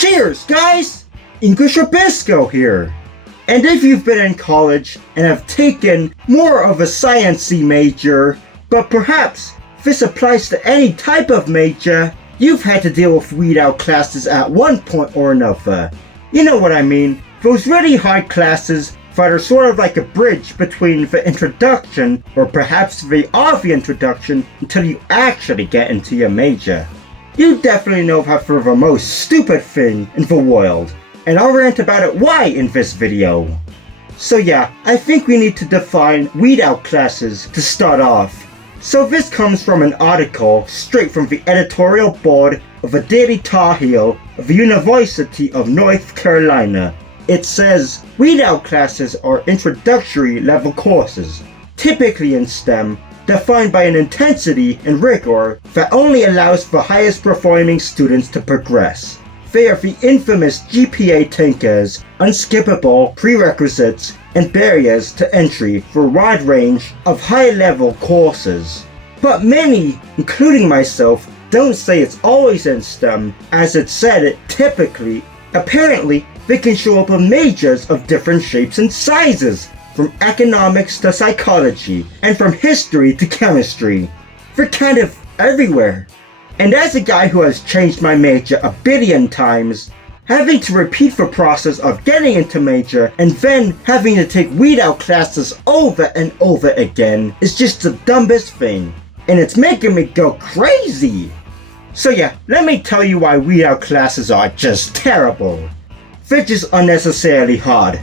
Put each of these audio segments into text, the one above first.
Cheers, guys! English Rabisco here. And if you've been in college and have taken more of a sciencey major, but perhaps this applies to any type of major, you've had to deal with weed out classes at one point or another. You know what I mean? Those really hard classes that are sort of like a bridge between the introduction, or perhaps the introduction, until you actually get into your major. You definitely know that they're the most stupid thing in the world, and I'll rant about it why in this video. So yeah, I think we need to define weed out classes to start off. So this comes from an article straight from the editorial board of the Daily Tar Heel of the University of North Carolina. It says, weed out classes are introductory level courses, typically in STEM, defined by an intensity and rigor that only allows the highest performing students to progress. They are the infamous GPA tankers, unskippable prerequisites and barriers to entry for a wide range of high-level courses. But many, including myself, don't say it's always in STEM, as it's said it typically. Apparently, they can show up in majors of different shapes and sizes, from economics to psychology, and from history to chemistry. They're kind of everywhere. And as a guy who has changed my major a billion times, having to repeat the process of getting into major and then having to take weed out classes over and over again is just the dumbest thing. And it's making me go crazy. So yeah, let me tell you why weed out classes are just terrible. They're just unnecessarily hard.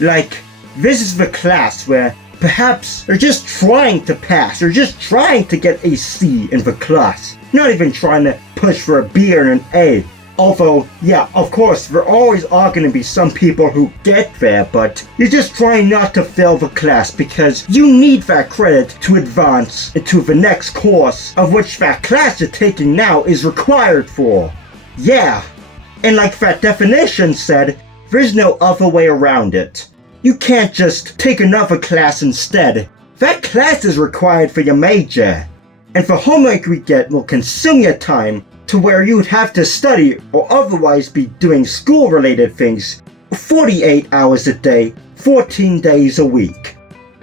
Like, this is the class where perhaps they're just trying to pass, or just trying to get a C in the class. Not even trying to push for a B or an A. Although, yeah, of course, there always are going to be some people who get there, but you're just trying not to fail the class because you need that credit to advance into the next course of which that class you're taking now is required for. Yeah, and like that definition said, there's no other way around it. You can't just take another class instead. That class is required for your major. And the homework we get will consume your time to where you would have to study or otherwise be doing school-related things 48 hours a day, 14 days a week.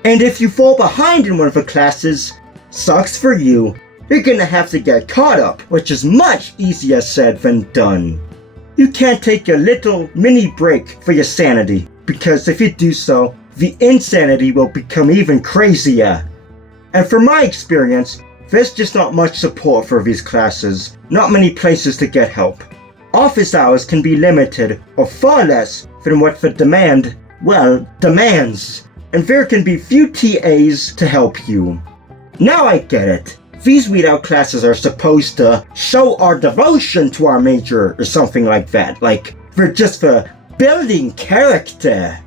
And if you fall behind in one of the classes, sucks for you, you're gonna have to get caught up, which is much easier said than done. You can't take a little mini break for your sanity, because if you do so, the insanity will become even crazier. And from my experience, there's just not much support for these classes, not many places to get help. Office hours can be limited or far less than what the demand, demands, and there can be few TAs to help you. Now I get it. These weed out classes are supposed to show our devotion to our major or something like that, like they're just for building character.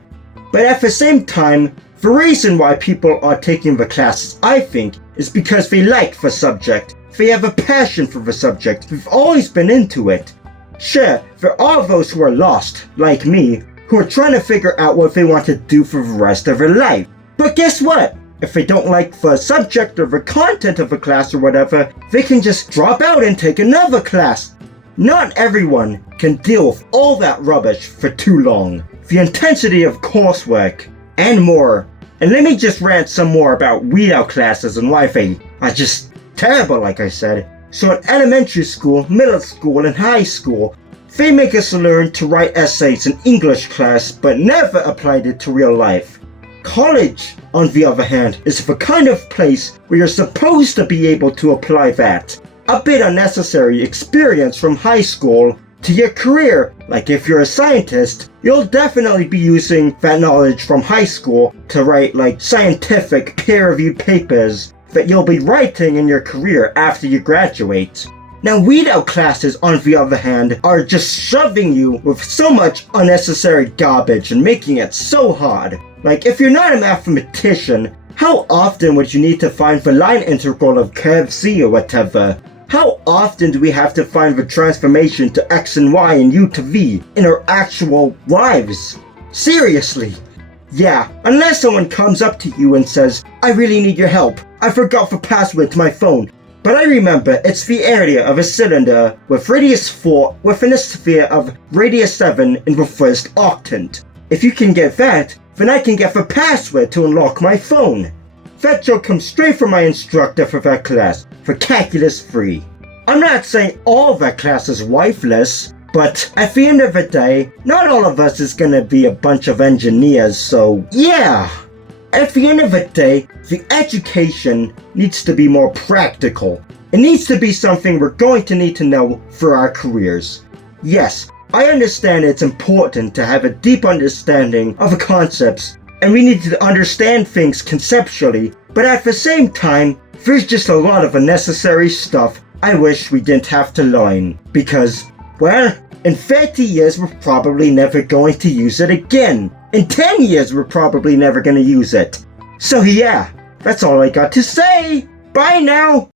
But at the same time, the reason why people are taking the classes, I think, is because they like the subject. They have a passion for the subject. They've always been into it. Sure, there are those who are lost, like me, who are trying to figure out what they want to do for the rest of their life. But guess what? If they don't like the subject or the content of the class or whatever, they can just drop out and take another class. Not everyone can deal with all that rubbish for too long. The intensity of coursework, and more. And let me just rant some more about weed out classes and why they are just terrible, like I said. So in elementary school, middle school, and high school, they make us learn to write essays in English class, but never applied it to real life. College, on the other hand, is the kind of place where you're supposed to be able to apply that a bit unnecessary experience from high school to your career. Like if you're a scientist, you'll definitely be using that knowledge from high school to write like scientific peer-reviewed papers that you'll be writing in your career after you graduate. Now weed out classes, on the other hand, are just shoving you with so much unnecessary garbage and making it so hard. Like if you're not a mathematician, how often would you need to find the line integral of curve C or whatever? How often do we have to find the transformation to x and y and u to v in our actual lives? Seriously. Yeah, unless someone comes up to you and says, I really need your help. I forgot the password to my phone. but I remember it's the area of a cylinder with radius 4 within a sphere of radius 7 in the first octant. If you can get that, then I can get the password to unlock my phone. That joke comes straight from my instructor for that class, for Calculus 3. I'm not saying all that class is wifeless, but at the end of the day, not all of us is gonna be a bunch of engineers, so yeah. At the end of the day, the education needs to be more practical. It needs to be something we're going to need to know for our careers. Yes, I understand it's important to have a deep understanding of the concepts, and we need to understand things conceptually, but at the same time, there's just a lot of unnecessary stuff I wish we didn't have to learn, because, well, in 30 years we're probably never going to use it again. In 10 years we're probably never going to use it. So yeah, that's all I got to say. Bye now.